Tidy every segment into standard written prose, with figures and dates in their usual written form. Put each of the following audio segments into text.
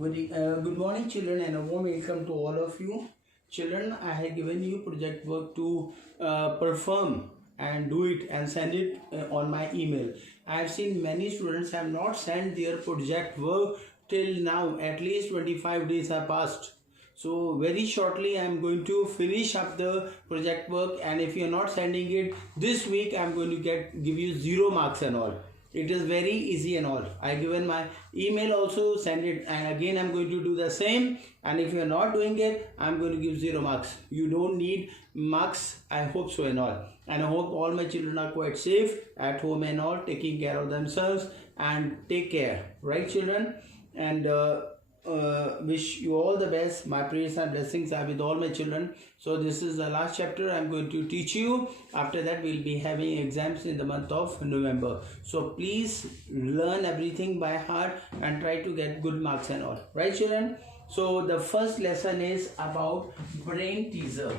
Good morning, children, and a warm welcome to all of you. Children, I have given you project work to perform and do it and send it on my email. I have seen many students have not sent their project work till now. At least 25 days have passed. So very shortly I am going to finish up the project work, and if you are not sending it this week, I am going to give you 0 marks and all. It is very easy and all. I given my email also, send it, and again I'm going to do the same. And if you are not doing it, I'm going to give 0 marks. You don't need marks, I hope so and all. And I hope all my children are quite safe at home and all, taking care of themselves, and take care, right children? And wish you all the best. My prayers and blessings are with all my children. So this is the last chapter I'm going to teach you. After that we'll be having exams in the month of November. So please learn everything by heart and try to get good marks and all, right children? So the first lesson is about brain teaser.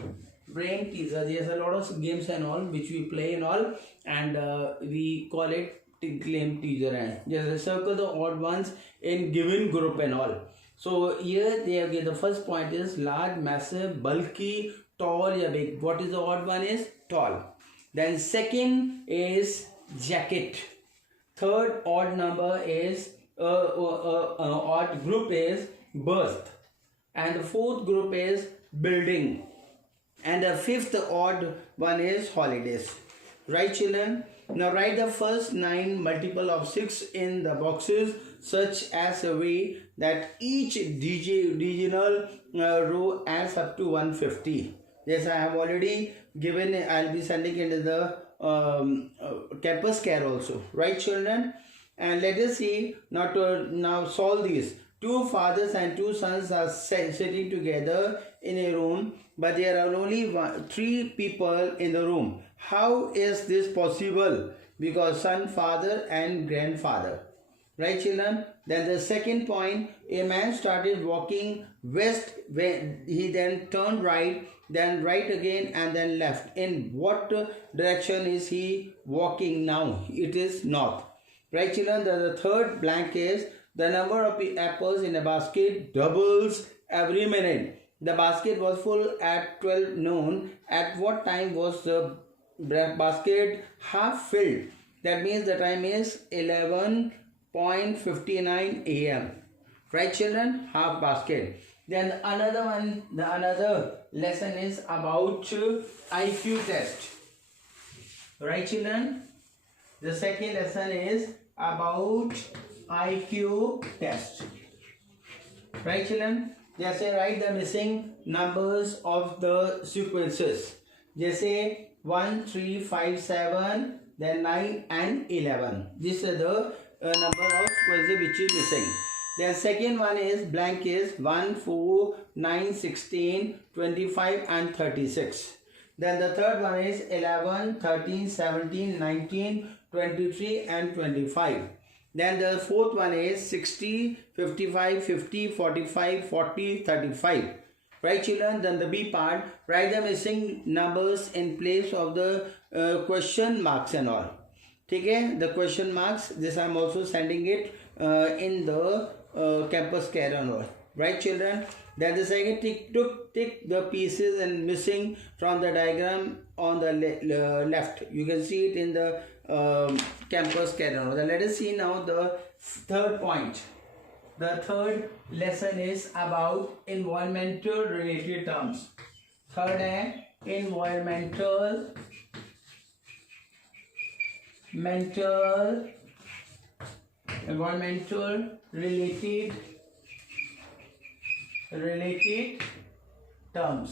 Brain teaser, there's a lot of games and all which we play and all, and we call it claim teaser. And just circle the odd ones in given group and all. So here they have the first point is large, massive, bulky, tall or big. What is the odd one is tall. Then second is jacket. Third odd number is odd group is birth. And the fourth group is building. And the fifth odd one is holidays. Right children? Now write the first 9 multiple of 6 in the boxes such as a way that each digital row adds up to 150. Yes, I have already given. I'll be sending into the campus care also. Right children? And let us see now solve these. 2 fathers and 2 sons are sitting together in a room, but there are only 3 people in the room. How is this possible? Because son, father and grandfather. Right children? Then the second point, a man started walking west when he then turned right, then right again and then left. In what direction is he walking now? It is north. Right children? The third blank is the number of apples in a basket doubles every minute. The basket was full at 12 noon. At what time was the basket half filled? That means the time is 11:59 a.m. Right children? Half basket. Then another lesson is about IQ test. Right children? The second lesson is about IQ test. Right children? Just write the missing numbers of the sequences. Just 1, 3, 5, 7, then 9 and 11. This is the number of sequences which is missing. Then second one is blank is 1, 4, 9, 16, 25 and 36. Then the third one is 11, 13, 17, 19, 23 and 25. Then the fourth one is 60, 55, 50, 45, 40, 35. Right children? Then the B part, write the missing numbers in place of the question marks and all. Okay? The question marks, this I am also sending it in the campus care and all. Right children? Then the second tick the pieces and missing from the diagram on the left. You can see it in the campus care and all. Then let us see now the third point. The third lesson is about environmental related terms. Third is environmental related terms.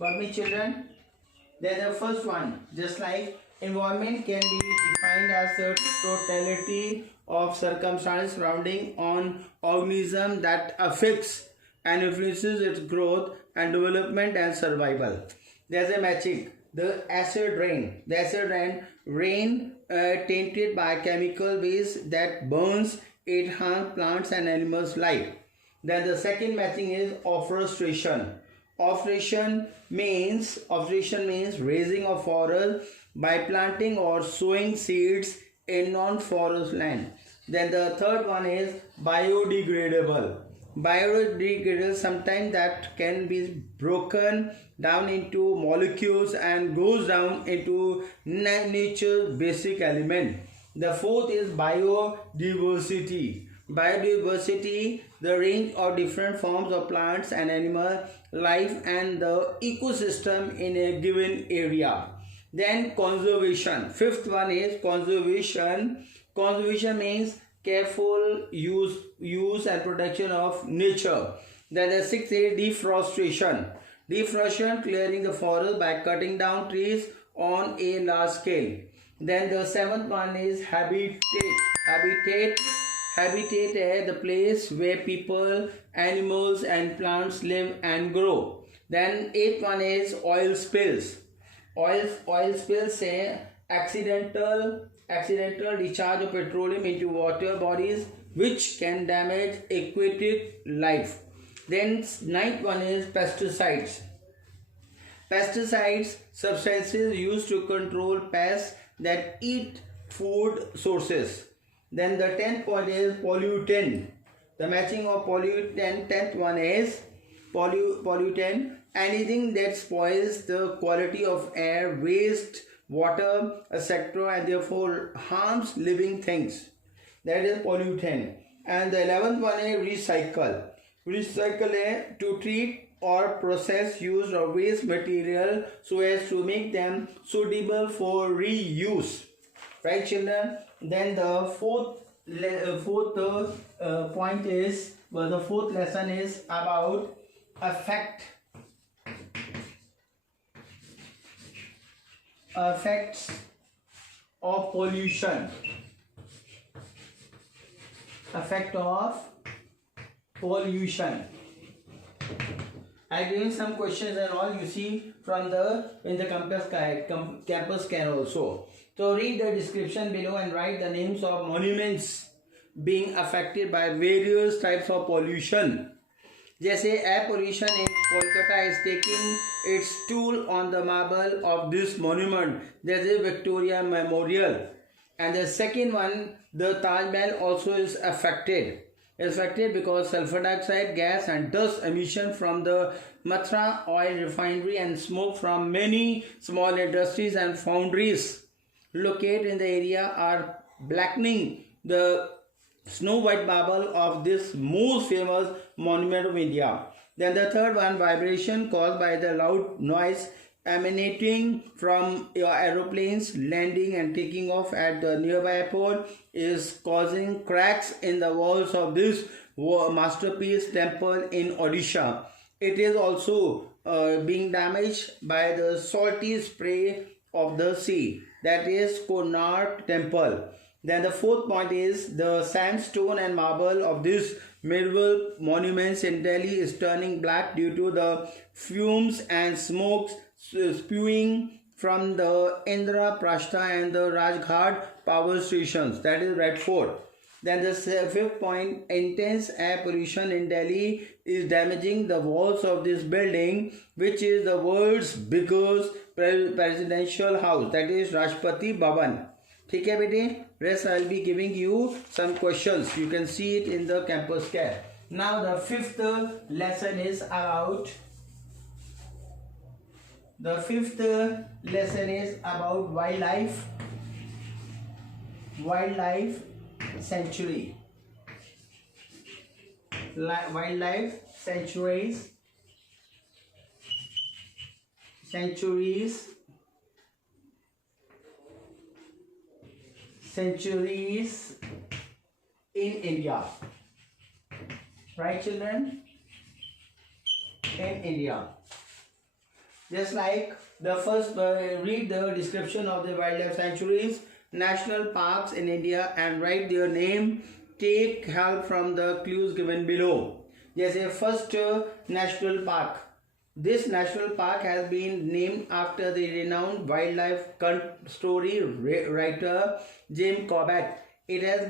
Got me children? Then the first one, just like environment can be defined as the totality of circumstances surrounding an organism that affects and influences its growth and development and survival. There's a matching. The acid rain. The acid rain tainted by chemical waste that burns, it harms plants and animals' life. Then the second matching is afforestation. Afforestation means raising of forest by planting or sowing seeds in non-forest land. Then the third one is biodegradable. Biodegradable, sometimes that can be broken down into molecules and goes down into nature's basic element. The fourth is biodiversity. Biodiversity, the range of different forms of plants and animal life and the ecosystem in a given area. Then conservation. Fifth one is conservation. Conservation means careful use and protection of nature. Then the sixth is deforestation. Deforestation, clearing the forest by cutting down trees on a large scale. Then the seventh one is habitat. Habitat is the place where people, animals and plants live and grow. Then eighth one is oil spills. Oil spills say accidental discharge of petroleum into water bodies which can damage aquatic life. Then ninth one is pesticides. Pesticides, substances used to control pests that eat food sources. Then the 10th point is pollutant. The matching of pollutant, 10th one is pollutant, anything that spoils the quality of air, waste, water, etc. and therefore harms living things. That is pollutant. And the 11th one is recycle. Recycle is to treat or process used or waste material so as to make them suitable for reuse. Right, children? Then the fourth point is, well, the fourth lesson is about effects of pollution. Effect of pollution. I given some questions and all you see from the campus can also. So read the description below and write the names of monuments being affected by various types of pollution. जैसे air pollution in Kolkata is taking its toll on the marble of this monument. There is a Victoria Memorial. And the second one, the Taj Mahal also is affected. It's affected because sulfur dioxide gas and dust emission from the Mathura oil refinery and smoke from many small industries and foundries located in the area are blackening the snow white marble of this most famous monument of India. Then the third one, vibration caused by the loud noise emanating from your aeroplanes landing and taking off at the nearby airport is causing cracks in the walls of this masterpiece temple in Odisha. It is also being damaged by the salty spray of the sea. That is Konark temple. Then the fourth point is the sandstone and marble of this medieval monuments in Delhi is turning black due to the fumes and smokes spewing from the Indra Prashta and the Rajghat power stations. That is Red Fort. Then the fifth point, intense air pollution in Delhi is damaging the walls of this building, which is the world's biggest presidential house. That is Rashtrapati Bhavan. ठीक है बेटे, rest I will be giving you some questions. You can see it in the campus care. Now the fifth lesson is about wildlife sanctuary. Wildlife sanctuaries in India. Right, children? In India. Just like the first, read the description of the wildlife sanctuaries, national parks in India and write their name. Take help from the clues given below. जैसे first national park. This national park has been named after the renowned wildlife story writer Jim Corbett. It has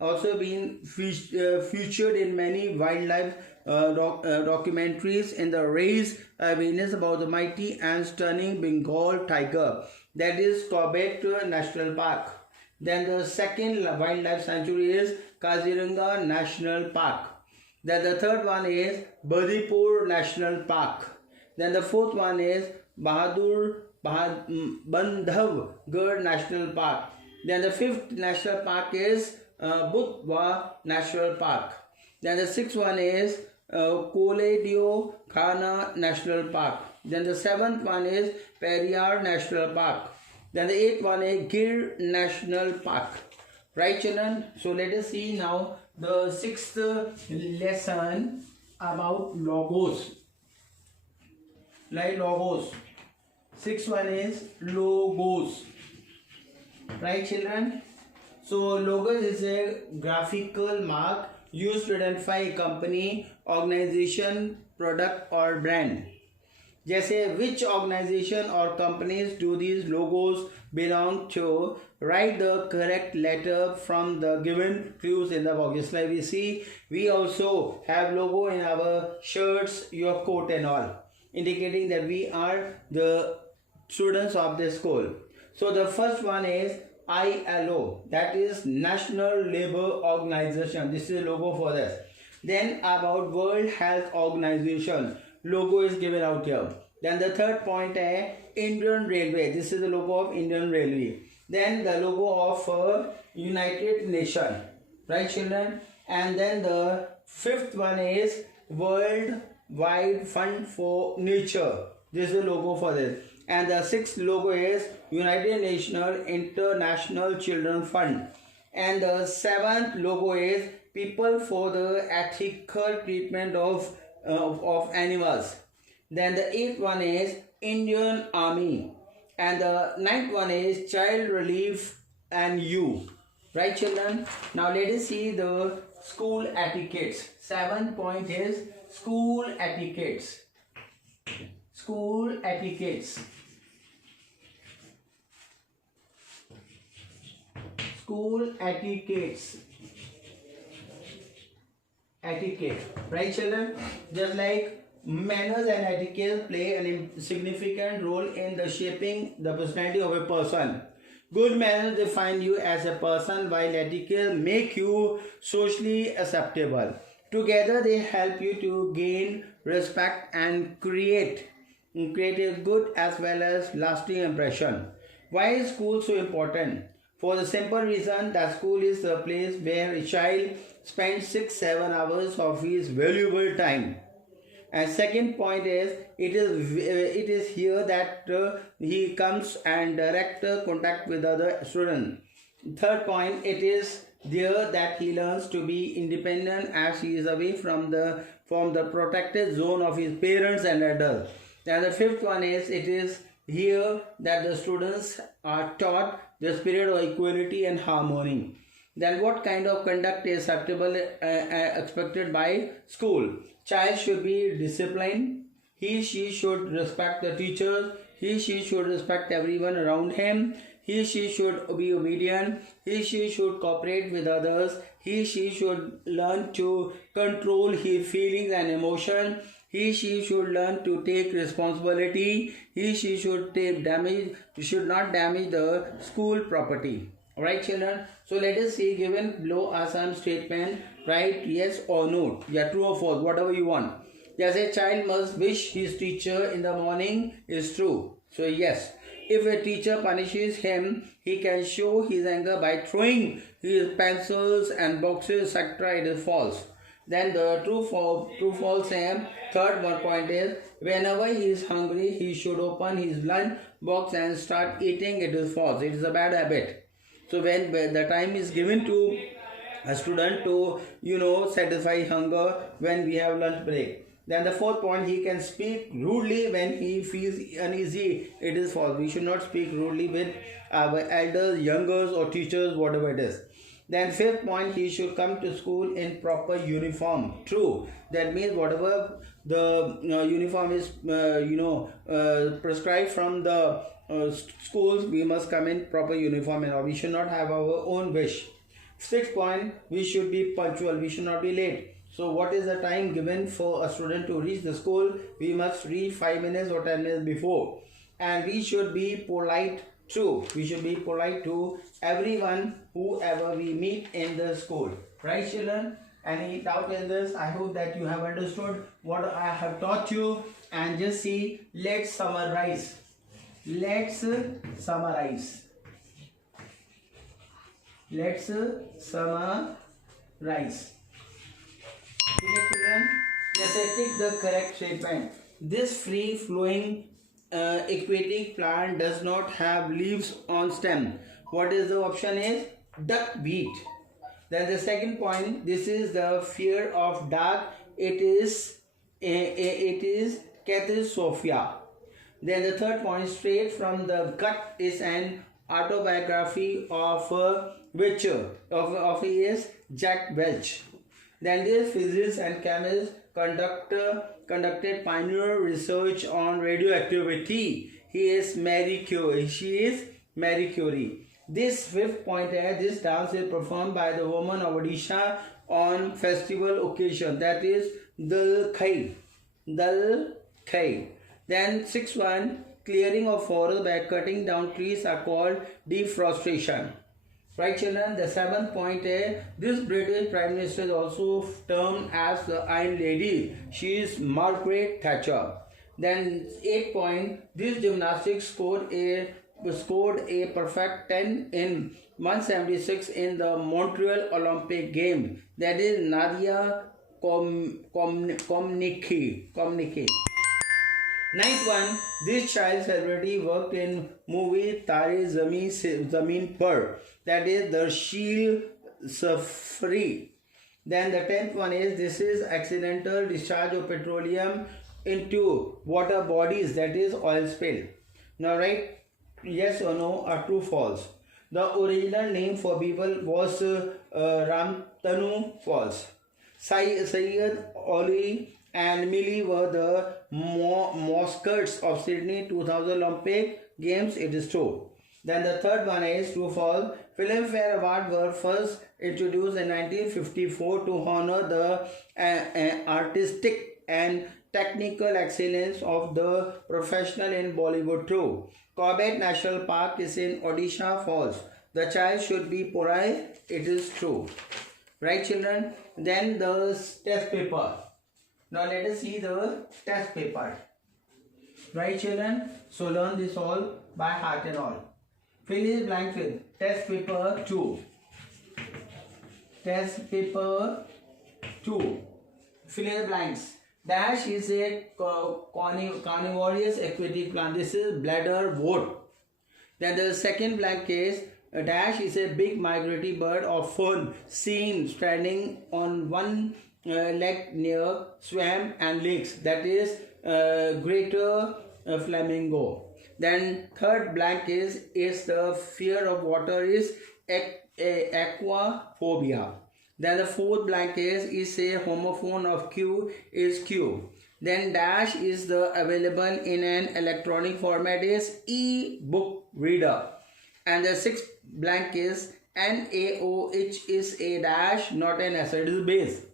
also been featured in many wildlife documentaries in the raise awareness about the mighty and stunning Bengal tiger. That is Corbett National Park. Then the second wildlife sanctuary is Kaziranga National Park. Then the third one is Badipur National Park. Then the fourth one is Bandhavgarh National Park. Then the fifth national park is Budwa National Park. Then the sixth one is Koledio Khana National Park. Then the seventh one is Periyar National Park. Then the eighth one is Gir National Park. Right, children? So let us see now the sixth lesson about logos. Like logos. Sixth one is logos. Right, children? So logos is a graphical mark used to identify a company, organization, product or brand. जैसे which organization or companies do these logos belong to? Write the correct letter from the given clues in the box. Just like we see, we also have logo in our shirts, your coat and all, indicating that we are the students of this school. So the first one is ILO, that is National Labour Organization. This is a logo for this. Then about World Health Organization, logo is given out here. Then the third point is Indian Railway. This is the logo of Indian Railway. Then the logo of United Nations. Right, children? And then the fifth one is World Wide Fund for Nature. This is the logo for this. And the sixth logo is United Nations International Children Fund. And the seventh logo is People for the Ethical Treatment of Animals. Then the eighth one is Indian Army. And the ninth one is Child Relief and You. Right, children? Now let us see the school etiquettes. Seventh point is school etiquettes. School etiquettes. School etiquettes. Etiquette. Right, children? Just like manners and etiquette play a significant role in the shaping the personality of a person. Good manners define you as a person, while etiquette make you socially acceptable. Together they help you to gain respect and create a good as well as lasting impression. Why is school so important? For the simple reason that school is the place where a child spends 6-7 hours of his valuable time. And second point is it is here that he comes and direct contact with other students. Third point, it is there that he learns to be independent as he is away from the protected zone of his parents and adults. And the fifth one is it is here that the students are taught the spirit of equality and harmony. Then what kind of conduct is acceptable expected by school? Child should be disciplined. She should respect the teachers. She should respect everyone around him. She should be obedient. She should cooperate with others. She should learn to control his feelings and emotions. She should learn to take responsibility. She should should not damage the school property. Alright, children? So let us see, given below are some statement. Write yes or no. Yeah, true or false, whatever you want. Yes, a child must wish his teacher in the morning is true. So yes. If a teacher punishes him, he can show his anger by throwing his pencils and boxes, etc. It is false. Then the true false and third one point is whenever he is hungry, he should open his lunch box and start eating. It is false. It is a bad habit. So when the time is given to a student to satisfy hunger when we have lunch break. Then the fourth point, he can speak rudely when he feels uneasy. It is false. We should not speak rudely with our elders, youngers or teachers, whatever it is. Then fifth point, he should come to school in proper uniform. True. That means whatever the uniform is prescribed from the schools, we must come in proper uniform and we should not have our own wish. Sixth point, we should be punctual. We should not be late. So what is the time given for a student to reach the school? We must reach 5 minutes or 10 minutes before. And we should be polite true. We should be polite to everyone, whoever we meet in the school. Right, children? Any doubt in this? I hope that you have understood what I have taught you. And just see, let's summarize. Let's summarize. Let's summarize. Okay, children? Let's take the correct statement. This free-flowing aquatic plant does not have leaves on stem. What is the option is? Duckweed. Then the second point, this is the fear of dark. It is Cathystrophia. Then the third point, straight from the gut, is an autobiography of which of is Jack Welch. Then this physicist and chemist conducted pioneer research on radioactivity. He is Marie Curie. She is Marie Curie. This fifth point is this dance is performed by the woman of Odisha on festival occasion. That is Dal Khai. Dal Khai. Then sixth one, clearing of forest by cutting down trees are called deforestation. Right, children? The seventh point is this British Prime Minister is also termed as the Iron Lady. She is Margaret Thatcher. Then eighth point, this gymnastics scored a perfect 10 in 176 in the Montreal Olympic Games. That is Nadia Comaneci. Ninth one, this child celebrity worked in movie Tare Zameen Par. That is the Shield Safari. Then the 10th one is this is accidental discharge of petroleum into water bodies, that is oil spill. Now write yes or no or true false. The original name for people was Ramtanu Falls. Syed Ali and Millie were the mascots of Sydney 2000 Olympic Games. It is true. Then the third one is true false. Filmfare Awards were first introduced in 1954 to honor the artistic and technical excellence of the professional in Bollywood too. Corbett National Park is in Odisha Falls. The child should be polite. It is true. Right, children? Then the test paper. Now let us see the test paper. Right, children? So learn this all by heart and all. Fill this blank with test paper 2. Test paper 2. Fill in the blanks. Dash is a carnivorous aquatic plant. This is bladderwort. Then the second blank is a dash is a big migratory bird of fern seen standing on one leg near swamp and lakes. That is greater flamingo. Then third blank is the fear of water is aquaphobia. Then the fourth blank is a homophone of Q is Q. Then dash is the available in an electronic format is e-book reader. And the sixth blank is NaOH is a dash, not an acid, it is base.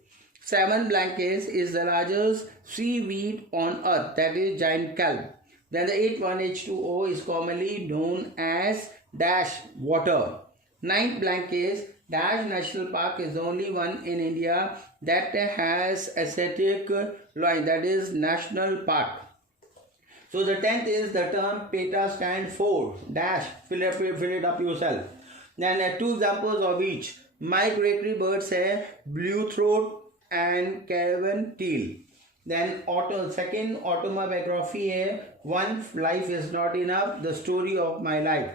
Seventh blank is the largest seaweed on earth, that is giant kelp. Then the eighth one H2O is commonly known as dash water. Ninth blank is Dash National Park is the only one in India that has aesthetic line, that is National Park. So the 10th is the term PETA stand for dash, fill it up yourself. Then two examples of each. Migratory birds है blue throat and caravan teal. Then second autobiography है One Life is Not Enough, the story of my life.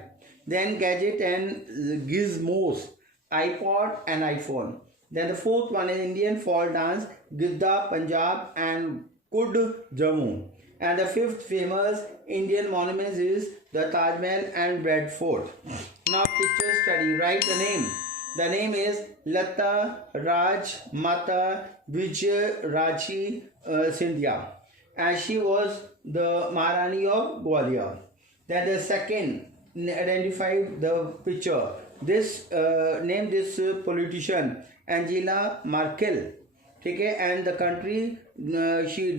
Then gadget and gizmos, iPod and iPhone. Then the fourth one is Indian folk dance, Gidda, Punjab and Kud, Jammu. And the fifth famous Indian monuments is the Taj Mahal and Bradford. Now picture study, write the name. The name is Lata Raj Mata Vijay Raji Scindia. And she was the Maharani of Gwalior. Then the second, identify the picture. This name this politician Angela Merkel. Okay, and the country she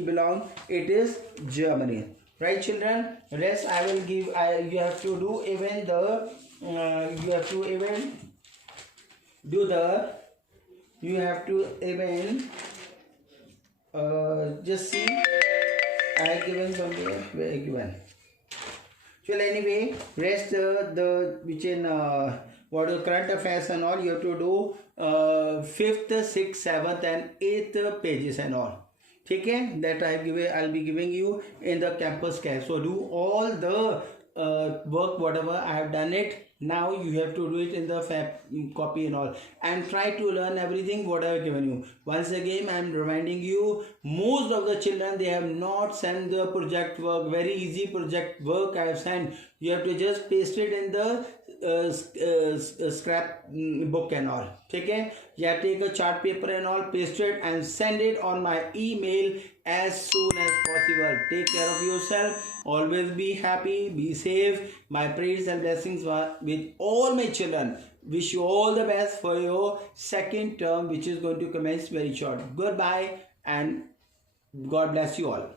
belong? It is Germany. right children? Rest I will give. You have to do even the you have to even do the you have to even just see I given somewhere where given. Well, anyway, rest the which in what the current affairs and all you have to do 5th, 6th, 7th and 8th pages and all. Okay, that I'll be giving you in the campus camp. So do all the work whatever I have done it. Now you have to do it in the copy and all, and try to learn everything what I have given you. Once again I am reminding you, most of the children they have not sent the project work. Very easy project work I have sent. You have to just paste it in the scrap book and all. Okay, you have to take a chart paper and all, paste it and send it on my email as soon as possible. Take care of yourself, always be happy, be safe. My prayers and blessings are with all my children. Wish you all the best for your second term which is going to commence very short. Goodbye and God bless you all.